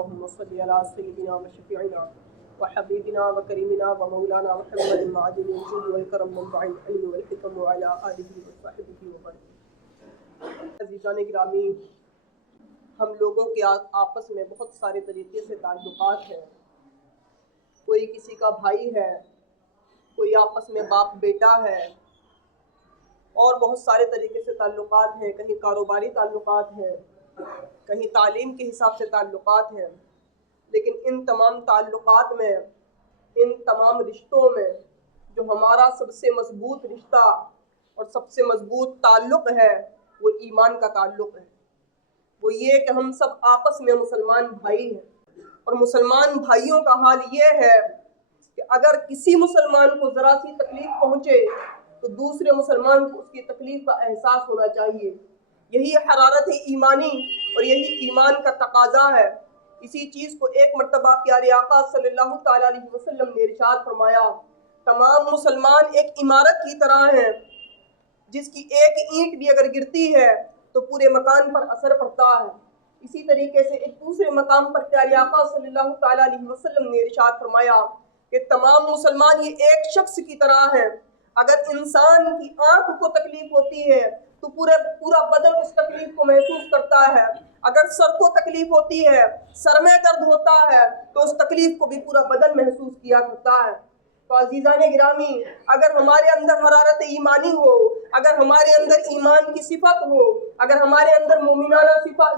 اللهم صل على سيدنا وشفيعنا وحبيبنا وكريمنا ومولانا محمد معدن الجود والكرم منبع العلم والحكم وعلى آله وصحبه وبارك۔ عزیزان گرامی، ہم لوگوں کے آپس میں بہت سارے طریقے سے تعلقات ہیں۔ کوئی کسی کا بھائی ہے، کوئی آپس میں باپ بیٹا ہے، اور بہت سارے طریقے سے تعلقات ہیں۔ کہیں کاروباری تعلقات ہیں، کہیں تعلیم کے حساب سے تعلقات ہیں۔ لیکن ان تمام تعلقات میں، ان تمام رشتوں میں جو ہمارا سب سے مضبوط رشتہ اور سب سے مضبوط تعلق ہے وہ ایمان کا تعلق ہے۔ وہ یہ کہ ہم سب آپس میں مسلمان بھائی ہیں، اور مسلمان بھائیوں کا حال یہ ہے کہ اگر کسی مسلمان کو ذرا سی تکلیف پہنچے تو دوسرے مسلمان کو اس کی تکلیف کا احساس ہونا چاہیے۔ یہی حرارت ایمانی اور یہی ایمان کا تقاضا ہے۔ اسی چیز کو ایک مرتبہ پیارے آقا صلی اللہ تعالیٰ علیہ وسلم نے ارشاد فرمایا، تمام مسلمان ایک عمارت کی طرح ہیں جس کی ایک اینٹ بھی اگر گرتی ہے تو پورے مکان پر اثر پڑتا ہے۔ اسی طریقے سے ایک دوسرے مقام پر پیارے آقا صلی اللہ تعالیٰ علیہ وسلم نے ارشاد فرمایا کہ تمام مسلمان یہ ایک شخص کی طرح ہیں، اگر انسان کی آنکھ کو تکلیف ہوتی ہے تو پورا بدن اس تکلیف کو محسوس کرتا ہے۔ اگر سر کو تکلیف ہوتی ہے، سر میں درد ہوتا ہے تو اس تکلیف کو بھی پورا بدن محسوس کیا کرتا ہے۔ تو عزیزان گرامی، اگر ہمارے اندر حرارت ایمانی ہو، اگر ہمارے اندر ایمان کی صفت ہو، اگر ہمارے اندر مومنانہ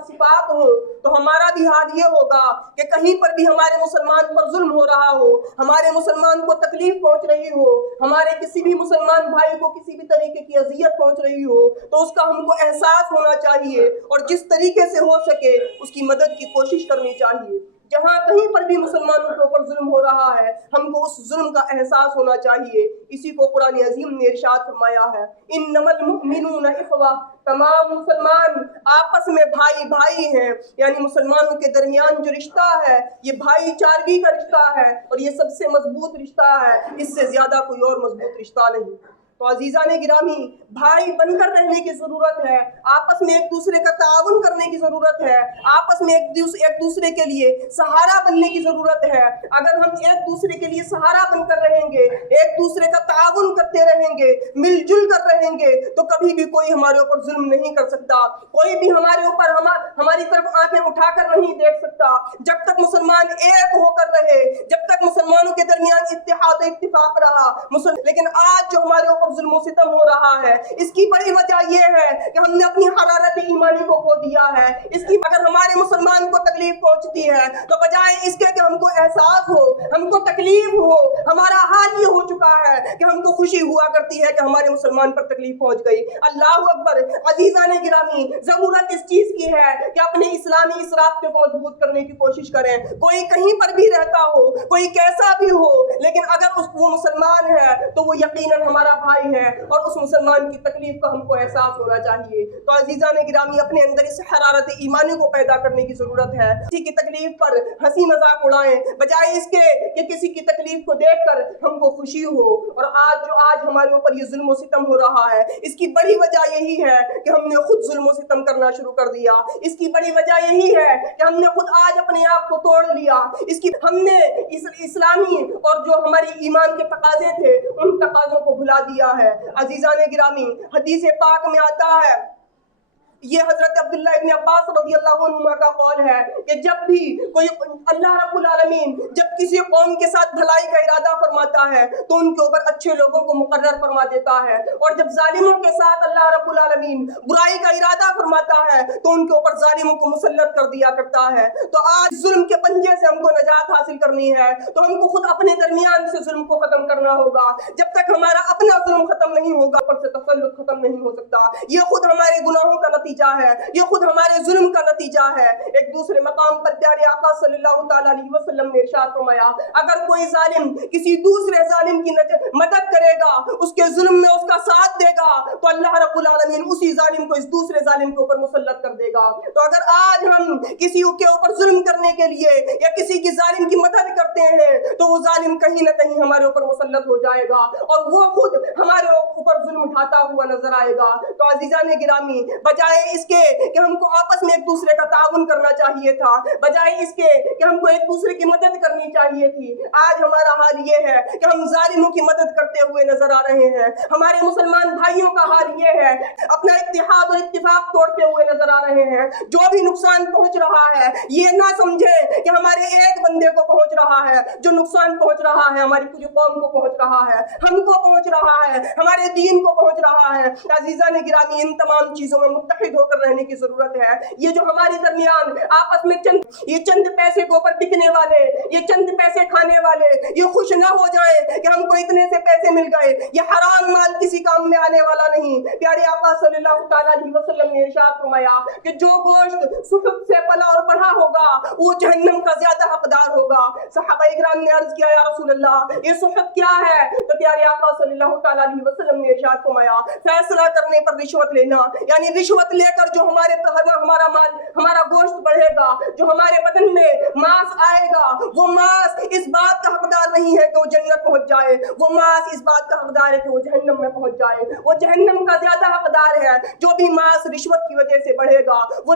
صفات ہو، تو ہمارا بھی حال یہ ہوگا کہ کہیں پر بھی ہمارے مسلمان پر ظلم ہو رہا ہو، ہمارے مسلمان کو تکلیف پہنچ رہی ہو، ہمارے کسی بھی مسلمان بھائی کو کسی بھی طریقے کی اذیت پہنچ رہی ہو، تو اس کا ہم کو احساس ہونا چاہیے اور جس طریقے سے ہو سکے اس کی مدد کی کوشش کرنی چاہیے۔ جہاں کہیں پر بھی مسلمانوں کے اوپر ظلم ہو رہا ہے، ہم کو اس ظلم کا احساس ہونا چاہیے۔ اسی کو قرآن عظیم نے ارشاد فرمایا ہے، انما المؤمنون اخوہ، تمام مسلمان آپس میں بھائی بھائی ہیں، یعنی مسلمانوں کے درمیان جو رشتہ ہے یہ بھائی چارگی کا رشتہ ہے، اور یہ سب سے مضبوط رشتہ ہے، اس سے زیادہ کوئی اور مضبوط رشتہ نہیں۔ تو عزیزان گرامی، بھائی بن کر رہنے کی ضرورت ہے، آپس میں ایک دوسرے کا تعاون کرنے کی ضرورت ہے، آپس میں ایک دوسرے کے لیے سہارا بننے کی ضرورت ہے۔ اگر ہم ایک دوسرے کے لیے سہارا بن کر رہیں گے، ایک دوسرے کا تعاون کرتے رہیں گے، مل جل کر رہیں گے، تو کبھی بھی کوئی ہمارے اوپر ظلم نہیں کر سکتا، کوئی بھی ہمارے اوپر ہماری طرف آنکھیں اٹھا کر نہیں دیکھ سکتا۔ جب تک مسلمان ایک ہو کر رہے، جب تک مسلمانوں کے درمیان اتحاد و اتفاق رہا، لیکن آج جو ہمارے اوپر ظلم و ستم ہو رہا ہے، اس کی بڑی وجہ یہ ہے کہ ہم نے اپنی حرارت ایمانی کو کھو دیا ہے۔ اگر ہمارے مسلمان کو تکلیف پہنچتی ہے تو بجائے اس کے کہ ہم کو احساس ہو، ہم کو تکلیف ہو، ہمارا حال یہ ہو چکا ہے کہ ہم کو خوشی ہوا کرتی ہے کہ ہمارے مسلمان پر تکلیف پہنچ گئی۔ اللہ اکبر۔ عزیزان گرامی، ضرورت اس چیز کی ہے کہ اپنے اسلامی اس رابطے کو مضبوط کرنے کی کوشش کریں۔ کوئی کہیں پر بھی رہتا ہو، کوئی کیسا بھی ہو، لیکن اگر وہ مسلمان ہے تو وہ یقیناً ہمارا بھائی ہے، اور اس مسلمان کی تکلیف کا ہم کو احساس ہونا چاہیے۔ تو عزیزان گرامی، اپنے اندر اس حرارت ایمانی کو پیدا کرنے کی ضرورت ہے۔ کسی کی تکلیف پر ہنسی مذاق اڑائیں بجائے اس کے کہ کسی کی تکلیف کو دیکھ کر ہم کو خوشی ہو۔ اور آج ہمارے اوپر یہ ظلم و ستم ہو رہا ہے، اس کی بڑی وجہ یہی ہے کہ ہم نے خود ظلم و ستم کرنا شروع کر دیا۔ اس کی بڑی وجہ یہی ہے کہ ہم نے خود آج اپنے آپ کو توڑ لیا۔ ہم نے اسلامی اور جو ہماری ایمان کے تقاضے تھے ان تقاضوں کو بھلا دیا ہے۔ عزیزان گرامی، حدیث پاک میں آتا ہے، یہ حضرت عبداللہ ابن عباس رضی اللہ عنہما کا قول ہے کہ جب بھی کوئی اللہ رب العالمین جب کسی قوم کے ساتھ بھلائی کا ارادہ فرماتا ہے تو ان کے اوپر اچھے لوگوں کو مقرر فرما دیتا ہے، اور جب ظالموں کے ساتھ اللہ رب العالمین برائی کا ارادہ فرماتا ہے تو ان کے اوپر ظالموں کو مسلط کر دیا کرتا ہے۔ تو آج ظلم کے پنجے سے ہم کو نجات حاصل کرنی ہے تو ہم کو خود اپنے درمیان سے ظلم کو ختم کرنا ہوگا۔ جب تک ہمارا اپنا ظلم ختم نہیں ہوگا، اوپر سے تسلط ختم نہیں ہو سکتا۔ یہ خود ہمارے گناہوں کا نتیجہ ہے، یہ خود ہمارے ظلم کا نتیجہ ہے۔ ایک دوسرے مقام پر پیارے آقا صلی اللہ تعالیٰ علیہ وسلم نے ارشاد فرمایا، اگر کوئی ظالم کسی دوسرے ظالم کی مدد کرے گا، اس کے ظلم میں اس کا ساتھ دے گا، تو اللہ رب العالمین اسی ظالم کو اس دوسرے ظالم کے اوپر مسلط کر دے گا۔ تو اگر آج ہم کسی کے اوپر ظلم کرنے کے لیے یا کسی کی ظالم کی مدد کرتے ہیں تو وہ ظالم کہیں نہ کہیں ہمارے اوپر مسلط ہو جائے گا اور وہ خود ہمارے اوپر ظلم اٹھاتا ہوا نظر آئے گا۔ تو عزیزان گرامی، بجائے اس کے کہ ہم کو آپس میں ایک دوسرے کا تعاون کرنا چاہیے تھا، بجائے اس کے کہ ہم کو ایک دوسرے کی مدد کرنی چاہیے تھی، آج ہمارا حال یہ ہے کہ ہم ظالموں کی مدد کرتے ہوئے نظر آ رہے ہیں۔ ہمارے مسلمان بھائیوں کا حال یہ ہے، اپنا اتحاد اور اتفاق توڑتے ہوئے نظر آ رہے ہیں۔ جو بھی نقصان پہنچ رہا ہے یہ نہ سمجھے کہ ہمارے ایک بندے کو پہنچ رہا ہے، جو نقصان پہنچ رہا ہے ہماری پوری قوم کو پہنچ رہا ہے، ہم کو پہنچ رہا ہے، ہمارے دین کو پہنچ رہا ہے۔ عزیزان گرامی، ان تمام چیزوں میں متحد ہو کر رہنے کی ضرورت ہے۔ یہ جو ہمارے درمیان آپس میں چند پیسے کے اوپر بکنے والے، یہ چند پیسے کھانے والے یہ خوش نہ ہو جائیں کہ ہم کو اتنے سے پیسے مل گئے، یہ حرام مال کسی کام میں آنے والا نہیں۔ پیارے آقا صلی اللہ تعالیٰ علیہ وسلم نے ارشاد فرمایا کہ جو گوشت صحت سے پلا اور بڑھا ہوگا وہ جہنم کا زیادہ حقدار ہوگا۔ صحابہ اکرام نے عرض کیا یا رسول اللہ یہ صحت کیا ہے؟ تو پیارے آقا صلی اللہ تعالیٰ علیہ وسلم نے ارشاد فرمایا فیصلہ کرنے پر رشوت لینا، یعنی رشوت لے کر جو ہمارا مال ہمارا گوشت بڑھے گا، جو ہمارے بدن میں ماس آئے گا، وہ ماس اس بات کا حقدار نہیں ہے کہ وہ جنت پہنچ جائے، وہ ماس اس بات کا حقدار ہے کہ وہ جہنم میں پہنچ جائے، وہ جہنم کا زیادہ حقدار ہے۔ جو بھی ماس رشوت کی وجہ سے بڑھے گا وہ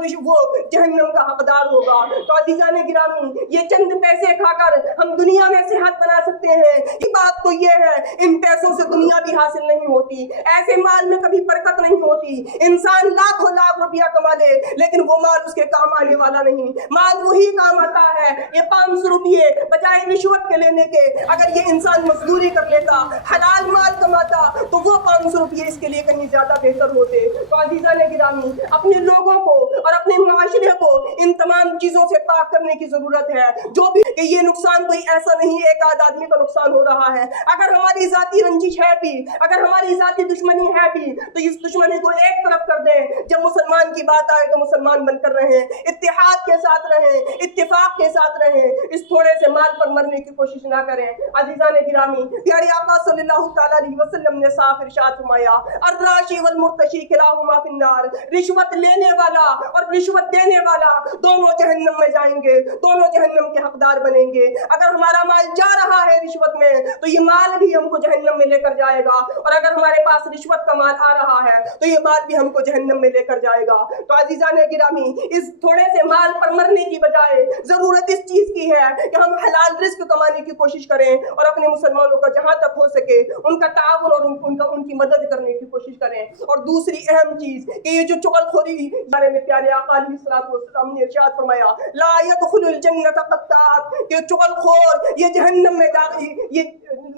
جہنم کا حقدار ہوگا۔ تو عزیزان گرامی، یہ چند پیسے کھا کر ہم دنیا میں صحت بنا سکتے ہیں، یہ بات تو یہ ہے ان پیسوں سے دنیا بھی حاصل نہیں ہوتی، ایسے مال میں کبھی برکت نہیں ہوتی۔ انسان لاکھوں لاکھ روپیہ کما لے لیکن وہ مال اس کے کام آنے والا نہیں، مال وہی کام آتا ہے۔ یہ 500 روپیے بجائے رشوت کے لینے کے اگر یہ انسان مزدوری کر لیتا، حلال مال کماتا، تو وہ 500 روپیے اس کے لیے کہیں زیادہ بہتر ہوتے۔ تو عزیزان گرامی، اپنے لوگوں کو اور اپنے معاشرے کو ان تمام چیزوں سے پاک کرنے کی ضرورت ہے۔ جو بھی کہ یہ نقصان کوئی ایسا نہیں ہے ایک آدھ آدمی کا نقصان ہو رہا ہے، اگر ہماری ذاتی رنجش ہے بھی، اگر ہماری ذاتی دشمنی ہے بھی، تو اس دشمنی کو ایک طرف کر دیں۔ جب مسلمان کی بات آئے تو مسلمان بن کر رہیں، اتحاد کے ساتھ رہیں، اتفاق کے ساتھ رہیں، اس تھوڑے سے مال پر مرنے کی کوشش نہ کریں۔ عزیزان گرامی، پیارے آقا صلی اللہ تعالیٰ علیہ وسلم نے صاف ارشاد فرمایا الراشی والمرتشی کلاہما فی النار، رشوت لینے والا اور رشوت دینے والا دونوں جہنم میں جائیں گے، دونوں جہنم کے حقدار بنیں گے۔ اگر ہمارا مال جا رہا ہے رشوت میں تو یہ مال بھی ہم کو جہنم میں لے کر جائے گا، اور اگر ہمارے پاس رشوت کا مال آ رہا ہے تو یہ مال بھی ہم کو جہنم میں لے کر جائے گا۔ تو عزیزان گرامی، اس تھوڑے سے مال پر مرنے کی بجائے ضرورت اس چیز کی ہے کہ ہم حلال رزق کمانے کی کوشش کریں اور اپنے مسلمانوں کا جہاں تک ہو سکے ان کا تعاون اور ان کی مدد کرنے کی کوشش کریں۔ اور دوسری اہم چیز کہ یہ جو چغل خوری بارے میں پیارے آقا علیہ الصلوۃ والسلام نے ارشاد فرمایا لا يدخل الجنت قطات، کہ چغل خور یہ جہنم میں داخل، یہ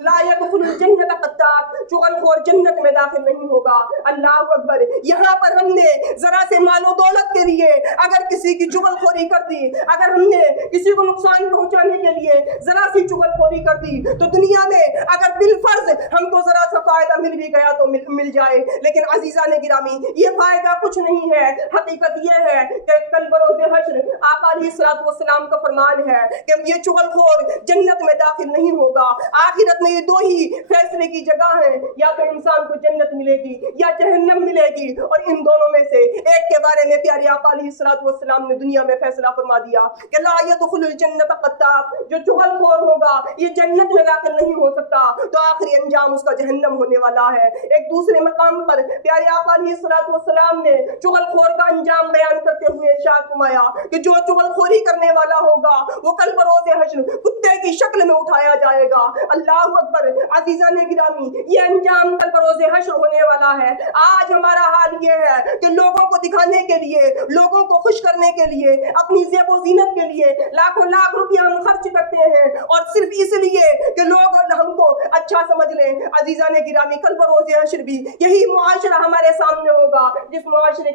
لا يدخل الجنت قطات، چغل خور جنت میں داخل نہیں ہوگا۔ اللہ اکبر! یہاں پر ہم نے ذرا سے مال و دولت کے لیے اگر کسی کی چغل خوری کر دی، اگر ہم نے کسی کو نقصان پہنچانے کے لیے ذرا سی چغل خوری کر دی، تو دنیا میں اگر بالفرض ہم کو ذرا سا فائدہ مل بھی گیا تو مل جائے، لیکن عزیزان گرامی یہ فائدہ کچھ نہیں ہے۔ حقیقت یہ ہے کہ کل بروز حشر آقا علیہ الصلوۃ والسلام کا فرمان ہے کہ یہ چغل خور جنت میں داخل نہیں ہوگا۔ آخرت میں یہ دو ہی فیصلے کی جگہ ہے، یا تو انسان کو جنت ملے گی یا جہنم ملے گی، اور ان دونوں میں سے ایک کے بارے میں پیارے آقا علیہ الصلوۃ والسلام نے دنیا میں فیصلہ فرما دیا کہ لا يدخل الجنت قطات، جو چغل خور ہوگا یہ جنت میں داخل نہیں ہو سکتا، تو آخری انجام اس کا جہنم ہونے والا ہے۔ ایک دوسرے مقام پر پیارے آقا علیہ الصلوۃ والسلام نے چغل خور کا انجام بیان کرتے ہوئے ارشاد فرمایا کہ جو چغل خوری کرنے والا ہوگا وہ کل بروز حشر کتے کی شکل میں اٹھایا جائے گا۔ اللہ اکبر! عزیزان گرامی، یہ انجام کل بروز حشر ہونے والا ہے۔ آج ہمارا حال یہ ہے کہ لوگوں کو دکھانے کے لیے، لوگوں کو خوش کرنے کے لیے، اپنی زیب و زینت کے لیے لاکھوں لاکھ روپیہ ہم خرچ کرتے ہیں، اور صرف اس لیے کہ لوگ ہم کو اچھا سمجھ لیں۔ عزیزان گرامی، کل بروز حشر بھی یہی معاشرہ ہمارے سامنے ہوگا جس معاشرے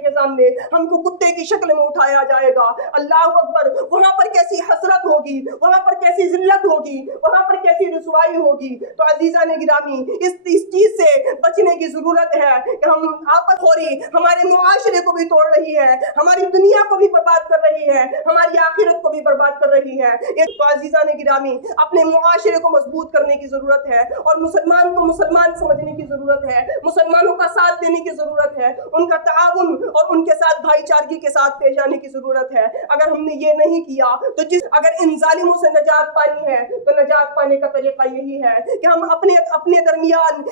کے سامنے ہم کو کتے کی شکل میں اٹھایا جائے گا۔ اللہ اکبر! وہاں پر کیسی حسرت ہوگی، وہاں پر کیسی ذلت ہوگی، وہاں پر کیسی رسوائی ہوگی۔ تو عزیزان گرامی، اس چیز سے بچنے کی ضرورت ہے کہ ہم آپس خوری ہمارے معاشرے کو بھی توڑ رہی ہے، ہماری دنیا کو بھی برباد کر رہی ہے، ہماری آخرت کو بھی برباد کر رہی ہے۔ تو عزیزان گرامی، اپنے معاشرے کو مضبوط کرنے کی ضرورت ہے، اور مسلمان کو مسلمان سمجھنے کی ضرورت ہے، مسلمانوں کا ساتھ دینے کی ضرورت ہے، ان کا تعاون اور ان کے ساتھ بھائی چارگی کے ساتھ پیش آنے کی ضرورت ہے۔ اگر ہم نے یہ نہیں کیا تو اگر ان ظالموں ظالموں سے نجات پانی ہے تو نجات پانے کا طریقہ یہی ہے کہ ہم اپنے درمیان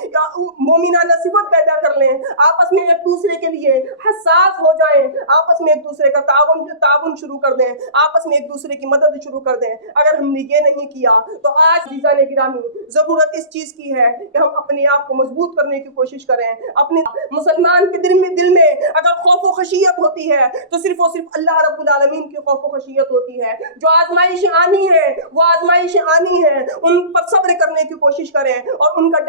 مومنانہ صفت پیدا کر لیں، آپس میں ایک دوسرے کے لیے حساس ہو جائیں، آپس میں ایک دوسرے کا تعاون شروع کر دیں، آپس میں ایک دوسرے کی مدد شروع کر دیں۔ اگر ہم نے یہ نہیں کیا تو آج عزیزان گرامی ضرورت اس چیز کی ہے کہ ہم اپنے آپ کو مضبوط کرنے کی کوشش کریں۔ اپنے مسلمان کے دل میں اگر خوف و خشیت ہوتی ہے تو صرف اور صرف اللہ رب العالمین کی خوف و خشیت ہوتی ہے۔ جو آزمائشیں آنی ہے وہ آزمائشیں آنی ہے، ان پر صبر کرنے کی کوشش کریں اور ان کا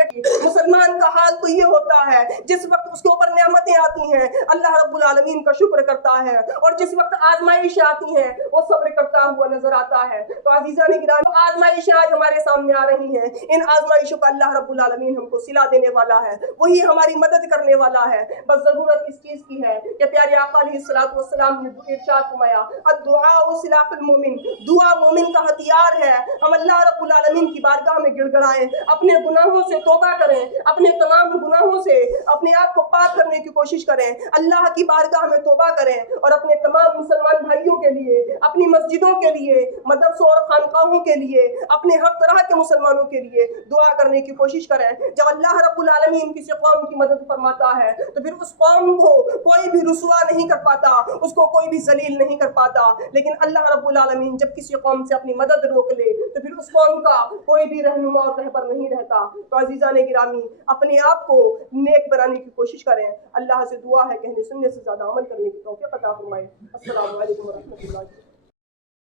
مسلمان کا حال تو یہ ہوتا ہے جس وقت اس کے اوپر نعمتیں آتی ہیں اللہ رب العالمین کا شکر کرتا ہے، اور جس وقت آزمائش آتی ہیں وہ صبر کرتا ہوا نظر آتا ہے۔ تو عزیزان گرامی آزمائشیں آج ہمارے سامنے آ رہی ہیں، ان آزمائشوں کا اللہ رب العالمین ہم کو صلہ دینے والا ہے، وہی ہماری مدد کرنے والا ہے۔ بس ضرورت اس چیز کی ہے کہ پیارے آقا علیہ الصلوۃ والسلام نے ارشاد فرمایا الدعاء سلاح المومن، دعا مومن کا ہتھیار ہے۔ ہم اللہ رب العالمین کی بارگاہ میں گڑ گڑائیں، اپنے گناہوں سے توبہ کریں، اپنے تمام گناہوں سے اپنے آپ کو پاک کرنے کی کوشش کریں، اللہ کی بارگاہ میں توبہ کریں اور اپنے تمام مسلمان بھائیوں کے لیے، اپنی مسجدوں کے لیے، مدرسوں اور خانقاہوں کے لیے، اپنے ہر طرح کے مسلمانوں کے لیے دعا کرنے کی کوشش کریں۔ جب اللہ رب العالمین کسی قوم کی مدد فرماتا ہے تو پھر اس قوم کو کوئی بھی رسوا نہیں کر پاتا، اس کو کوئی بھی ذلیل نہیں کر پاتا، لیکن اللہ رب العالمین جب کسی قوم سے اپنی مدد روک لے تو پھر اس قوم کا کوئی بھی رہنما اور رہبر نہیں رہتا۔ تو عزیزان گرامی اپنے آپ کو نیک بنانے کی کوشش کریں، اللہ سے دعا ہے کہنے سننے سے زیادہ عمل کرنے کی توفیق عطا فرمائے۔ السلام علیکم ورحمۃ اللہ۔